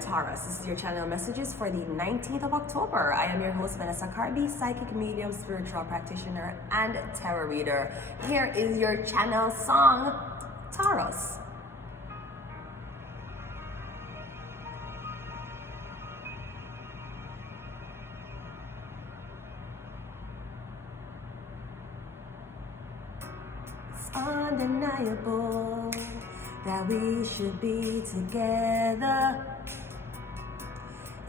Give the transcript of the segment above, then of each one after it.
Taurus. This is your channel messages for the 19th of October. I am your host, Vanessa Carby, psychic medium, spiritual practitioner, and tarot reader. Here is your channel song, Taurus. It's undeniable that we should be together.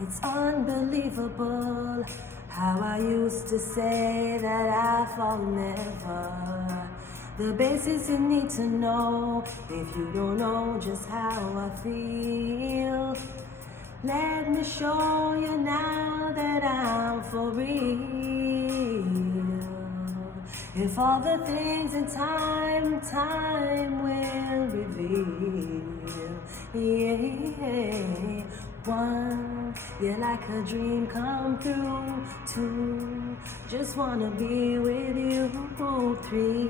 It's unbelievable how I used to say that I fall never. The basics you need to know if you don't know just how I feel. Let me show you now that I'm for real. If all the things in time will reveal. Yeah. One, you're like a dream come true. Two, just wanna be with you. Three,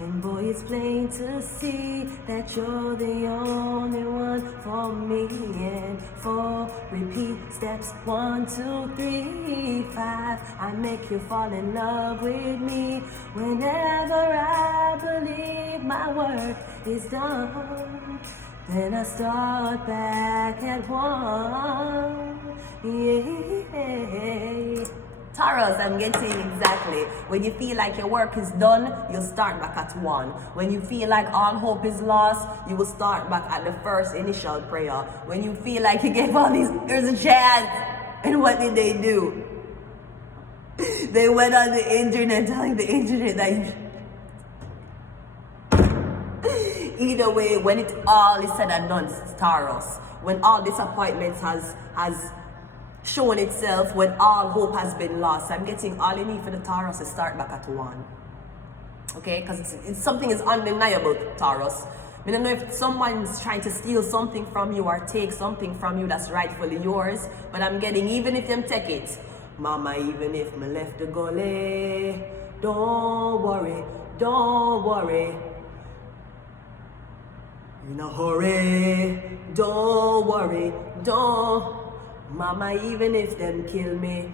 and boy, it's plain to see that you're the only one for me. And four, repeat steps 1, 2, 3, 5. I make you fall in love with me. Whenever I believe my work is done, then I start back at 1. Yeah. Taurus, I'm getting exactly. When you feel like your work is done, you'll start back at 1. When you feel like all hope is lost, you will start back at the first initial prayer. When you feel like you gave all these, there's a chance. And what did they do? They went on the internet telling the internet that you... Either way, when it all is said and done, Taurus, when all disappointments has shown itself, when all hope has been lost, I'm getting all you need for the Taurus to start back at 1. Okay, because it's something is undeniable, Taurus. I don't know if someone's trying to steal something from you or take something from you that's rightfully yours, but I'm getting, even if them take it, mama, even if me left the gully, don't worry, don't worry. In a hurry, don't worry, don't. Mama, even if them kill me,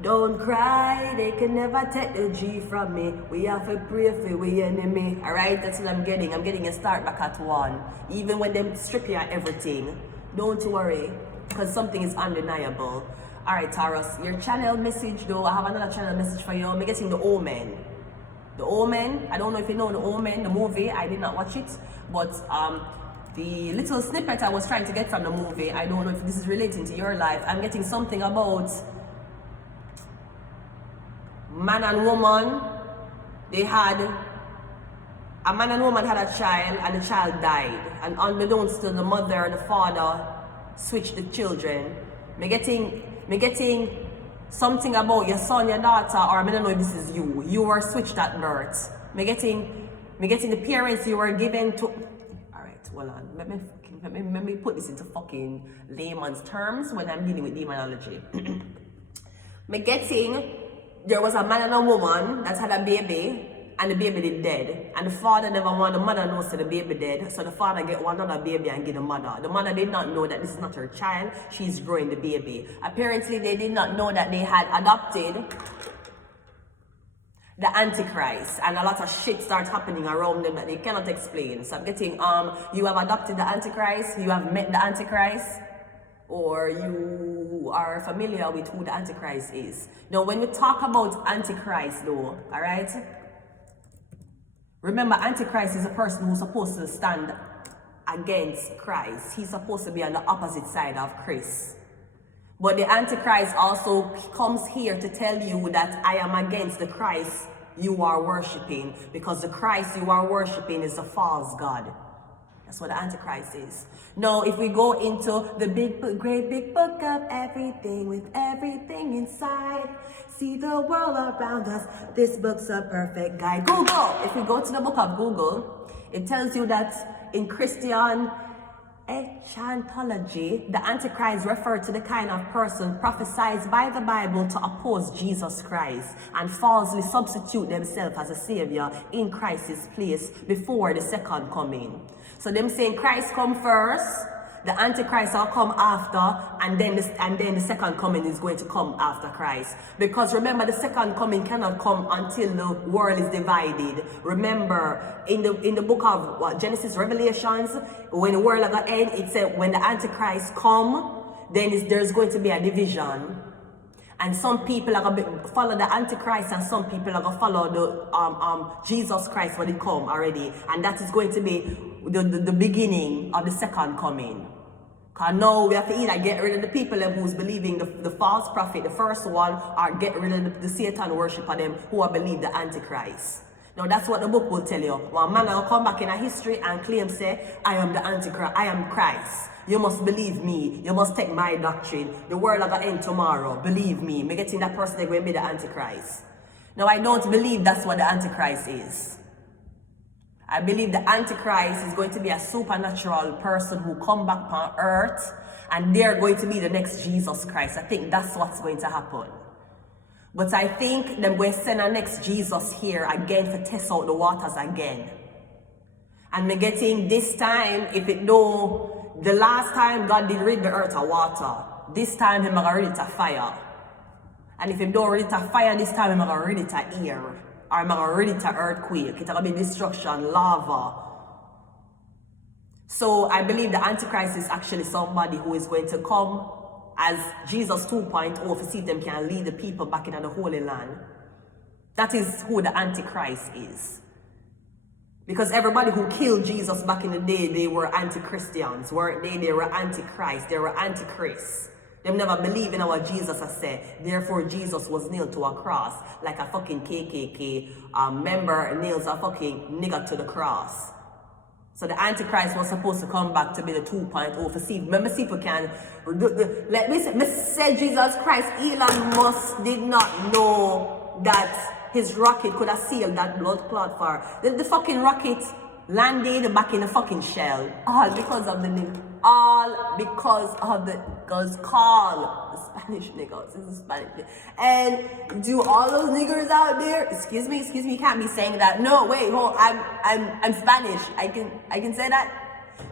don't cry, they can never take the G from me. We have to pray for we enemy. Alright, that's what I'm getting. I'm getting a start back at 1. Even when them strip you at everything, don't worry, because something is undeniable. Alright, Taurus, your channel message though, I have another channel message for you. I'm getting the Omen. The Omen, I don't know if you know the Omen, the movie, I did not watch it, but the little snippet I was trying to get from the movie, I don't know if this is relating to your life. I'm getting something about man and woman. A man and woman had a child, and the child died, and unbeknownst to the mother and the father switched the children. Me getting something about your son, your daughter, or I don't know if this is you. You were switched at birth. Me getting the parents you were given to. Alright, hold on. Let me put this into fucking layman's terms when I'm dealing with demonology. There was a man and a woman that had a baby, and the baby is dead. And the father never wanted the mother knows that the baby dead. So the father get another baby and give the mother. The mother did not know that this is not her child. She's growing the baby. Apparently, they did not know that they had adopted the Antichrist. And a lot of shit starts happening around them that they cannot explain. So I'm getting, you have adopted the Antichrist. You have met the Antichrist. Or you are familiar with who the Antichrist is. Now, when we talk about Antichrist though, alright? Remember, Antichrist is a person who's supposed to stand against Christ. He's supposed to be on the opposite side of Christ. But the Antichrist also comes here to tell you that I am against the Christ you are worshipping, because the Christ you are worshipping is a false God. That's what the Antichrist is. Now, if we go into the great big book of everything with everything inside, see the world around us, this book's a perfect guide. Google! If we go to the book of Google, it tells you that in Christian Eschatology, the Antichrist referred to the kind of person prophesied by the Bible to oppose Jesus Christ and falsely substitute themselves as a savior in Christ's place before the second coming. So them saying Christ come first, The Antichrist will come after, and then the second coming is going to come after Christ. Because remember, the second coming cannot come until the world is divided. Remember, in the book of Genesis, Revelations, when the world is going to end, it said when the Antichrist come, then there's going to be a division. And some people are going to follow the Antichrist, and some people are going to follow the Jesus Christ when he come already. And that is going to be the beginning of the second coming. Because now we have to either get rid of the people who's believing the false prophet, the first one, or get rid of the Satan worshiper them who are believe the Antichrist. Now that's what the book will tell you. One man will come back in a history and claim, say, I am the Antichrist, I am Christ. You must believe me. You must take my doctrine. The world will end tomorrow. Believe me. Me getting that person going to be the Antichrist. Now I don't believe that's what the Antichrist is. I believe the Antichrist is going to be a supernatural person who come back on earth, and they're going to be the next Jesus Christ. I think that's what's going to happen. But I think they're going to send a next Jesus here again to test out the waters again. And me getting this time, if it don't, the last time God did rid the earth of water, this time He's going to rid it of fire. And if He don't rid it of fire, this time He's going to rid it of air. Or He's going to rid it of earthquake. It's going to be destruction, lava. So I believe the Antichrist is actually somebody who is going to come as Jesus 2.0 to see if them can lead the people back into the Holy Land. That is who the Antichrist is. Because everybody who killed Jesus back in the day, they were anti-Christians, weren't they? They were anti-Christ, they were anti-Christ. They never believed in what Jesus has said. Therefore, Jesus was nailed to a cross, like a fucking KKK member nails a fucking nigger to the cross. So the Antichrist was supposed to come back to be the 2.0 for see. Remember, people can, let me say Jesus Christ, Elon Musk did not know that his rocket could have sealed that blood clot for the fucking rocket landed back in the fucking shell. All because of the nigga. All because of the girls call the Spanish niggas. This is Spanish. And do all those niggers out there, excuse me, you can't be saying that. No, wait, hold, I'm Spanish. I can say that.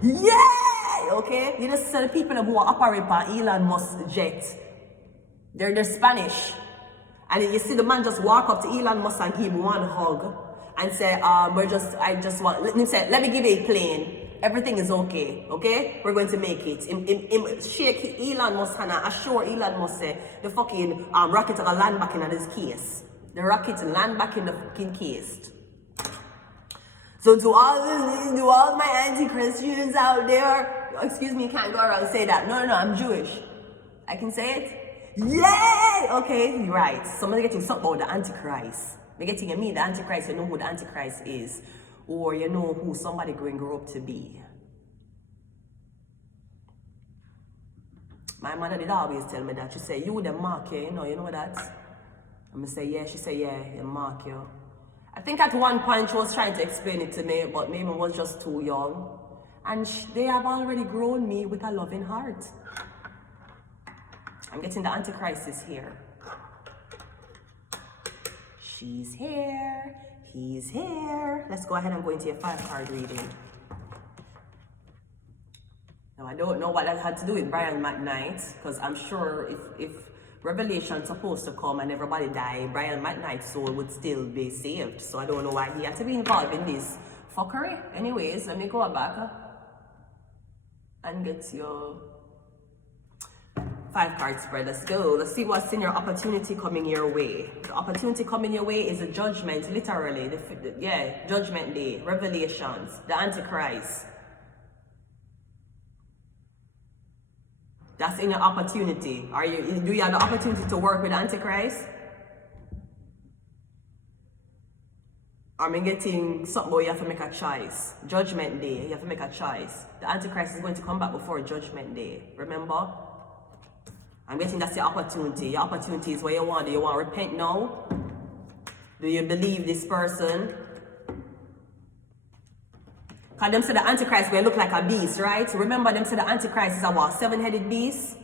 Yeah! Okay? You just said the people who are operating on Elon Musk jet. They're Spanish. And you see the man just walk up to Elon Musk and give him one hug and say, let me give you a plane. Everything is okay, okay? We're going to make it. Shake Elon Musk and assure Elon Musk say the fucking rocket will land back in this case. The rocket land back in the fucking case. So to all my anti-Christians out there, excuse me, you can't go around and say that. No, I'm Jewish. I can say it. Yay! Okay, you're right. Somebody getting something about the Antichrist. They're getting me, the Antichrist, you know who the Antichrist is. Or you know who somebody going to grow up to be. My mother did always tell me that. She said, you the mark you, you know that? I'm going to say, yeah. She said, yeah, you mark you. I think at one point she was trying to explain it to me, but maybe I was just too young. And they have already grown me with a loving heart. I'm getting the Antichrist is here. She's here. He's here. Let's go ahead and go into your 5-card reading. Now, I don't know what that had to do with Brian McKnight, because I'm sure if Revelation's supposed to come and everybody die, Brian McKnight's soul would still be saved. So I don't know why he had to be involved in this fuckery. Anyways, let me go back and get your 5-card spread. Let's go. Let's see what's in your opportunity coming your way. The opportunity coming your way is a judgment, literally. Judgment day, Revelations, the Antichrist. That's in your opportunity. Do you have the opportunity to work with the Antichrist? Are we getting something where you have to make a choice? Judgment day, you have to make a choice. The Antichrist is going to come back before Judgment day. Remember? I'm getting that's your opportunity. Your opportunity is what you want. Do you want to repent now? Do you believe this person? Because them say the Antichrist will look like a beast, right? Remember them say the Antichrist is a what? 7-headed beast?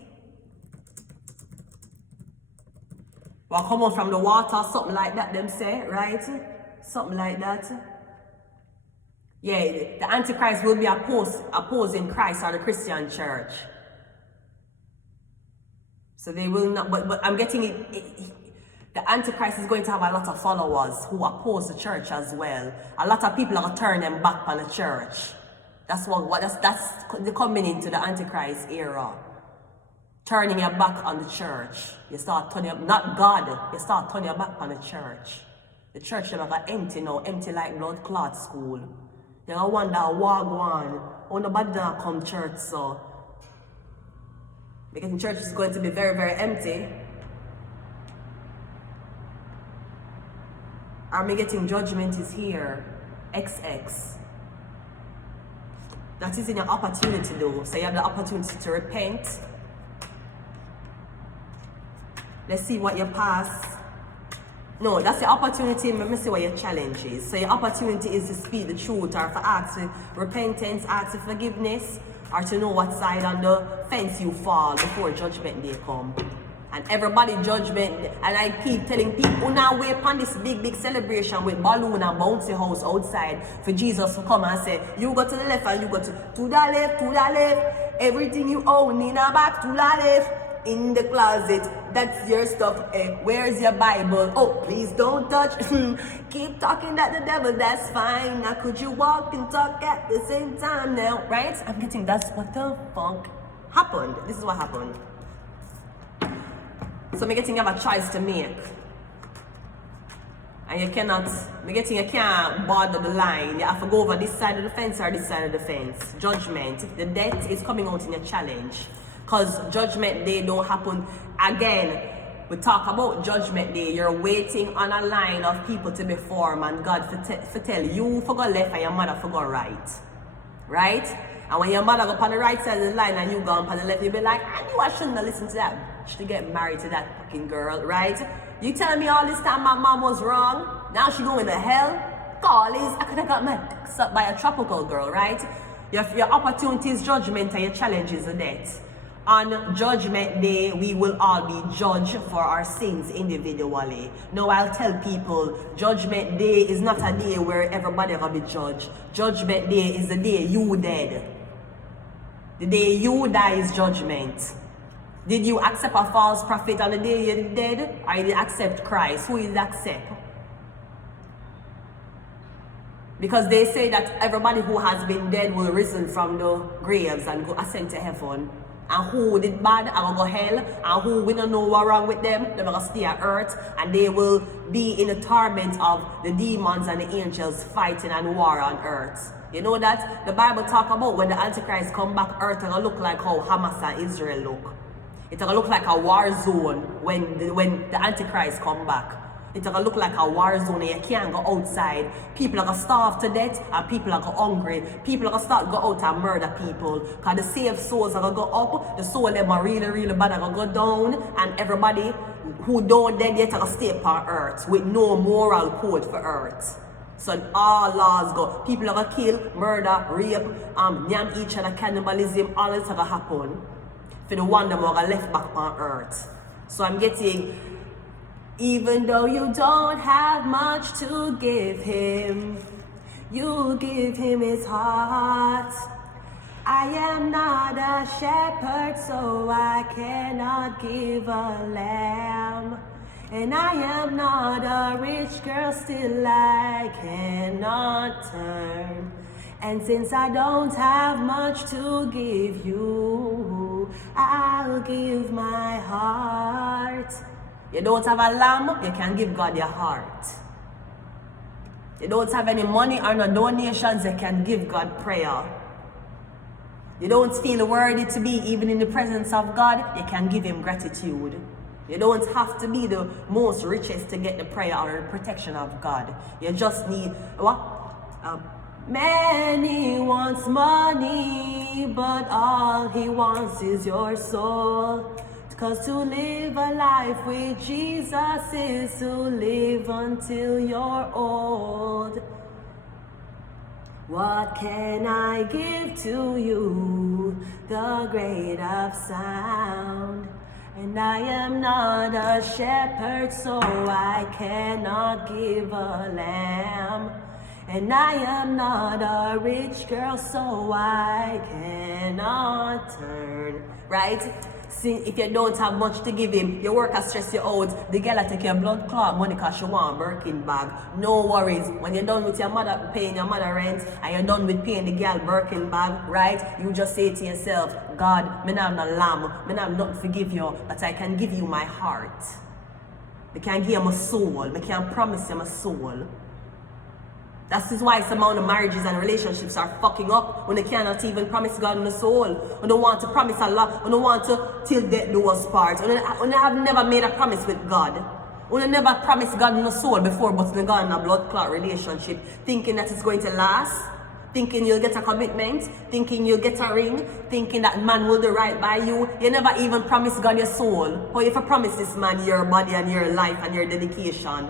Will come out from the water, something like that them say, right? Something like that. Yeah, the Antichrist will be opposing Christ or the Christian church. So they will not, but I'm getting the Antichrist is going to have a lot of followers who oppose the church as well. A lot of people are going to turn them back on the church. That's that's the coming into the Antichrist era. Turning your back on the church. You start turning up, not God, you start turning your back on the church. The church is like empty now, empty like blood clot school. You're going to wonder, wagwan, how nobody don't come church so. Because the church is going to be very, very empty. Armageddon judgment is here. XX. That is in your opportunity though. So you have the opportunity to repent. Let's see what your past. No, that's your opportunity. Let me see what your challenge is. So your opportunity is to speak the truth or for ask for repentance, ask for forgiveness, or to know what side on the fence you fall before judgment day come. And everybody judgment, and I keep telling people now wait upon this big celebration with balloon and bouncy house outside for Jesus to come and say, you go to the left and you go to the left, everything you own in a back to the left. In the closet, that's your stuff. Where's your Bible? Oh, please don't touch. Keep talking at the devil, that's fine. Now could you walk and talk at the same time now, right? I'm getting that's what the fuck happened. This is what happened. So I'm getting you have a choice to make. And you can't border the line. You have to go over this side of the fence or this side of the fence. Judgment. The death is coming out in your challenge. Because judgment day don't happen again. We talk about judgment day. You're waiting on a line of people to be formed and God for tell you for go left and your mother for go right. Right? And when your mother go on the right side of the line and you go on the left, you'll be like, I knew I shouldn't have listened to that. Should get married to that fucking girl, right? You telling me all this time my mom was wrong? Now she going to hell? Gollies, I could have got my dick sucked by a tropical girl, right? Your opportunity is judgment and your challenge is the death. On judgment day, we will all be judged for our sins individually. Now I'll tell people, judgment day is not a day where everybody will be judged. Judgment day is the day you dead. The day you die is judgment. Did you accept a false prophet on the day you're dead? Or did you accept Christ? Who did you accept? Because they say that everybody who has been dead will risen from the graves and go ascend to heaven. And who did bad and will go hell, and who we don't know what's wrong with them, they're going to stay at earth, and they will be in the torment of the demons and the angels fighting and war on earth. You know that? The Bible talk about when the Antichrist come back, earth is going to look like how Hamas and Israel look. It's going to look like a war zone when the Antichrist come back. It's going to look like a war zone and you can't go outside. People are going to starve to death and people are going to hungry. People are going to start go out and murder people. Because the saved souls are going to go up, the soul them are really, really bad are going to go down, and everybody who don't dead yet are going to stay upon earth with no moral code for earth. So all laws go. People are going to kill, murder, rape, name each other, cannibalism, all this are going to happen. For the one that are left back on earth. So I'm getting, even though you don't have much to give him, you give him his heart. I am not a shepherd, so I cannot give a lamb. And I am not a rich girl, still I cannot turn. And since I don't have much to give you, I'll give my heart. You don't have a lamb, you can give God your heart. You don't have any money or no donations, you can give God prayer. You don't feel worthy to be even in the presence of God, you can give him gratitude. You don't have to be the most richest to get the prayer or the protection of God. You just need, what? Many wants money, but all he wants is your soul. Cause to live a life with Jesus is to live until you're old. What can I give to you? The great of sound. And I am not a shepherd, so I cannot give a lamb. And I am not a rich girl, so I cannot turn. Right? See, if you don't have much to give him, your work has stressed you out. The girl will take your blood clot money because she want a Birkin bag. No worries. When you're done with your mother paying your mother rent and you're done with paying the girl Birkin bag, right? You just say to yourself, God, me not have no lamb, me not have nothing to give you, but I can give you my heart. I can give you my soul. I can promise you my soul. That is why some amount of marriages and relationships are fucking up when they cannot even promise God in the soul. When they want to promise Allah, when they want to till death do us part. When they have never made a promise with God. When they never promised God in the soul before, but they got in a blood clot relationship, thinking that it's going to last, thinking you'll get a commitment, thinking you'll get a ring, thinking that man will do right by you. You never even promise God your soul. How if you promise this man your body and your life and your dedication?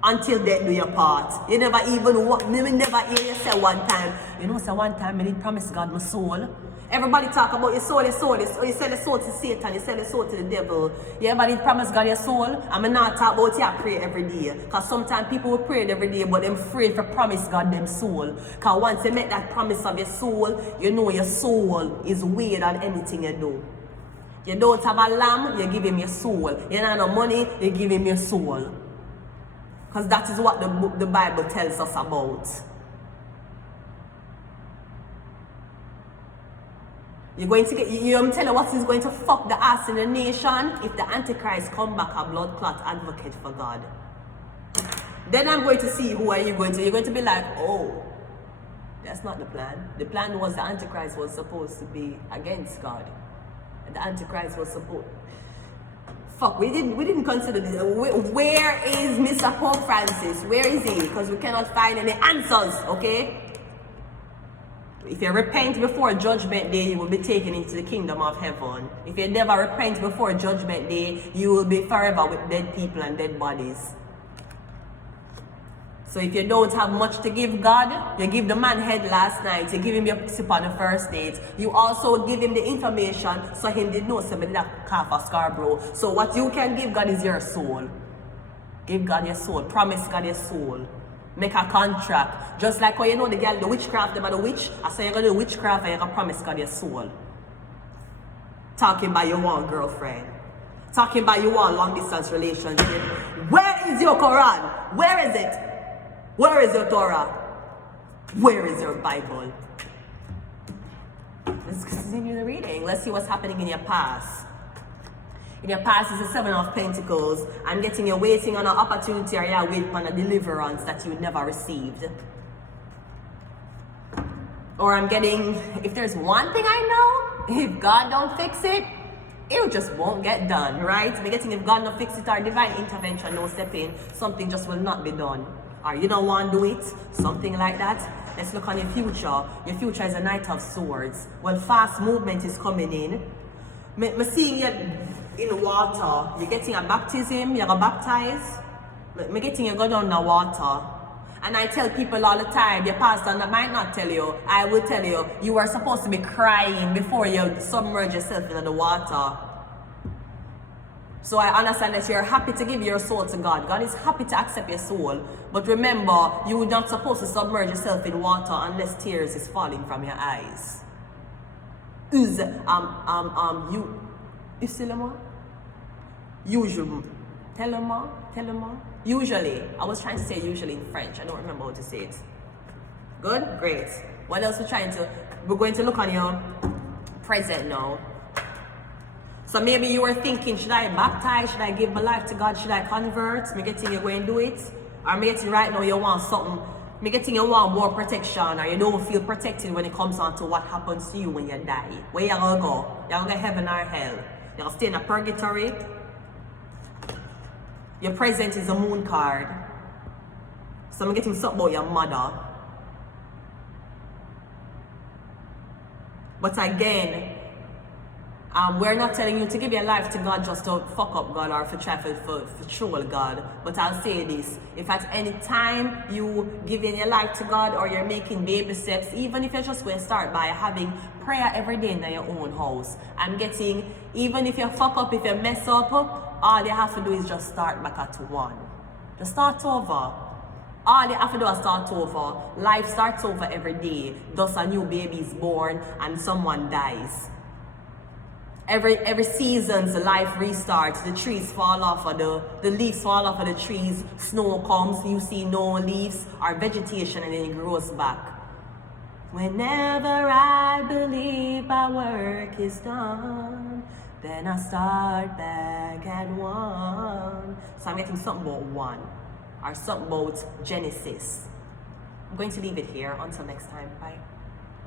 Until death do your part. You never even never hear you say one time. You know, say one time I did promise God my soul. Everybody talk about your soul, your soul. You sell your soul to Satan, you sell your soul to the devil. You ever did promise God your soul? I'm not talk about you pray every day. Because sometimes people will pray every day, but they're afraid to promise God them soul. Because once you make that promise of your soul, you know your soul is weighed on anything you do. You don't have a lamb, you give him your soul. You don't have no money, you give him your soul. Because that is what the Bible tells us about. You're going to get, I'm telling you what is going to fuck the ass in the nation if the Antichrist come back a blood clot advocate for God. Then I'm going to see who are you going to. You're going to be like, oh, that's not the plan. The plan was the Antichrist was supposed to be against God. The Antichrist was supposed... Fuck, we didn't consider this. Where is Mr. Pope Francis? Where is he? Because we cannot find any answers, okay? If you repent before Judgment Day, you will be taken into the kingdom of heaven. If you never repent before Judgment Day, you will be forever with dead people and dead bodies. So if you don't have much to give God, you give the man head last night, you give him your sip on the first date. You also give him the information so he did know somebody that calf a Scarborough. So what you can give God is your soul. Give God your soul. Promise God your soul. Make a contract. Just like how you know the girl, the witchcraft, about the witch. I say you're going to do witchcraft and you're going to promise God your soul. Talking about your one girlfriend. Talking about your one long distance relationship. Where is your Quran? Where is it? Where is your Torah? Where is your Bible? Let's continue the reading. Let's see what's happening in your past. In your past is the Seven of Pentacles. I'm getting you waiting on an opportunity or you're waiting on a deliverance that you never received. Or I'm getting, if there's one thing I know, if God don't fix it, it just won't get done, right? I'm getting if God don't fix it or divine intervention don't step in, something just will not be done. Or you don't want to do it, something like that. Let's look on your future. Your future is a Knight of Swords. Well, fast movement is coming in. I'm seeing you in water. You're getting a baptism, you're baptized. I'm getting you go down the water. And I tell people all the time, your pastor might not tell you, I will tell you, you are supposed to be crying before you submerge yourself into the water. So I understand that you're happy to give your soul to God. God is happy to accept your soul. But remember, you're not supposed to submerge yourself in water unless tears is falling from your eyes. Usually. I was trying to say usually in French. I don't remember how to say it. Good? Great. What else we're going to look on your present now. So maybe you were thinking, should I baptize? Should I give my life to God? Should I convert? Me getting you go and do it? Or me getting right now you want something? Me getting you want more protection, or you don't feel protected when it comes on to what happens to you when you die. Where you gonna go? You gonna go heaven or hell? You gonna stay in a purgatory? Your present is a moon card. So I'm getting something about your mother. But again, we're not telling you to give your life to God just to fuck up God or for try for troll God. But I'll say this, if at any time you giving your life to God or you're making baby steps, even if you're just going to start by having prayer every day in your own house, I'm getting, even if you fuck up, if you mess up, all you have to do is just start back at one. Just start over. All you have to do is start over. Life starts over every day. Thus a new baby is born and someone dies. Every season's life restarts. The trees fall off of the leaves fall off of the trees. Snow comes, you see no leaves or vegetation, and then it grows back. Whenever I believe my work is done, then I start back at one. So I'm getting something about one or something about Genesis. I'm going to leave it here. Until next time. Bye.